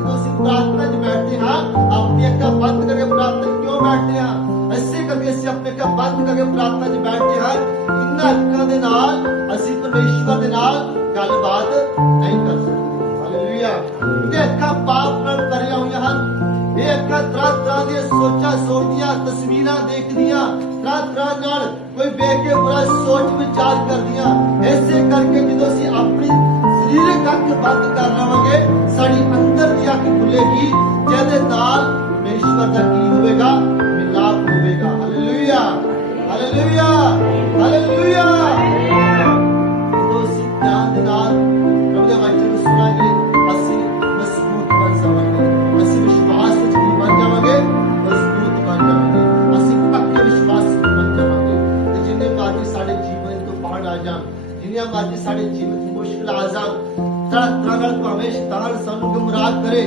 ਜਦੋਂ ਅਸੀਂ ਪ੍ਰਾਰਥਨਾ 'ਚ ਬੈਠਦੇ ਹਾਂ ਆਪਣੀ ਅੱਖਾਂ ਬੰਦ ਕਰਕੇ ਪ੍ਰਾਰਥਨਾ 'ਚ ਕਿਉਂ ਬੈਠਦੇ ਹਾਂ ਐਸੇ ਕਰਕੇ ਅਸੀਂ ਆਪਣੀ ਅੱਖਾਂ ਬੰਦ ਕਰਕੇ ਪ੍ਰਾਰਥਨਾ 'ਚ ਬੈਠਦੇ ਹਾਂ ਇਹਨਾਂ ਅੱਖਾਂ ਦੇ ਨਾਲ ਅਸੀਂ ਪਰਮੇਸ਼ਵਰ ਦੇ ਨਾਲ ਗੱਲਬਾਤ ਨਹੀਂ ਕਰ ਸਕਦੇ ਹਾਲੇਲੂਇਆ ਇਹ ਅੱਖਾਂ ਪਾਪ ਨਾਲ ਭਰੀਆਂ ਹੋਈਆਂ ਹਨ ਇਹ ਅੱਖਾਂ ਤਰ੍ਹਾਂ ਤਰ੍ਹਾਂ ਦੀਆਂ ਸੋਚਾਂ ਸੋਚਦੀਆਂ ਤਸਵੀਰਾਂ ਦੇਖਦੀਆਂ ਤਰ੍ਹਾਂ ਤਰ੍ਹਾਂ ਨਾਲ ਕੋਈ ਵੇਖ ਕੇ ਬੁਰਾ ਸੋਚ ਵਿਚਾਰ ਕਰਦੀਆਂ ਐਸੇ ਕਰਕੇ ਜਦੋਂ ਅਸੀਂ ਆਪਣੀ ਸਰੀਰਕ ਅੱਖ ਬੰਦ ਕਰ ਲਵਾਂਗੇ ਸਾਡੀ ਦੇ ਨਾਲ ਪਰਮੇਸ਼ਵਰ ਦਾ ਕੀ ਹੋਵੇਗਾ ਮਿਲਾਪ ਹੋਵੇਗਾ ਹਾਲੇਲੂਇਆ ਹਾਲੇਲੂਇਆ ਹਾਲੇਲੂਇਆ ਦੋਸਤ ਧਿਆਨ ਦੇ ਨਾਲ ਪ੍ਰਭੂ ਦੇ ਵਚਨ ਨੂੰ ਸੁਣਾਂਗੇ ਅਸੀਂ ਮਜ਼ਬੂਤ ਬਣ ਜਾਵਾਂਗੇ ਅਸੀਂ ਵਿਸ਼ਵਾਸ ਵਿੱਚ ਵੀ ਬਣ ਜਾਵਾਂਗੇ ਮਜ਼ਬੂਤ ਬਣ ਜਾਵਾਂਗੇ ਅਸੀਂ ਪੱਕੇ ਵਿਸ਼ਵਾਸ ਵਿੱਚ ਬਣ ਜਾਵਾਂਗੇ ਤੇ ਜਿੰਨੇ ਮਰਜ਼ੀ ਸਾਡੇ ਜੀਵਨ ਤੋਂ ਬਾਹਰ ਆ ਜਾਣ ਜਿੰਨੇ ਮਰਜ਼ੀ ਸਾਡੇ ਜੀਵਨ ਦੀ ਮੁਸ਼ਕਲ ਆ ਜਾਣ ਤਰ੍ਹਾਂ ਤਰ੍ਹਾਂ ਨਾਲ ਭਾਵੇਂ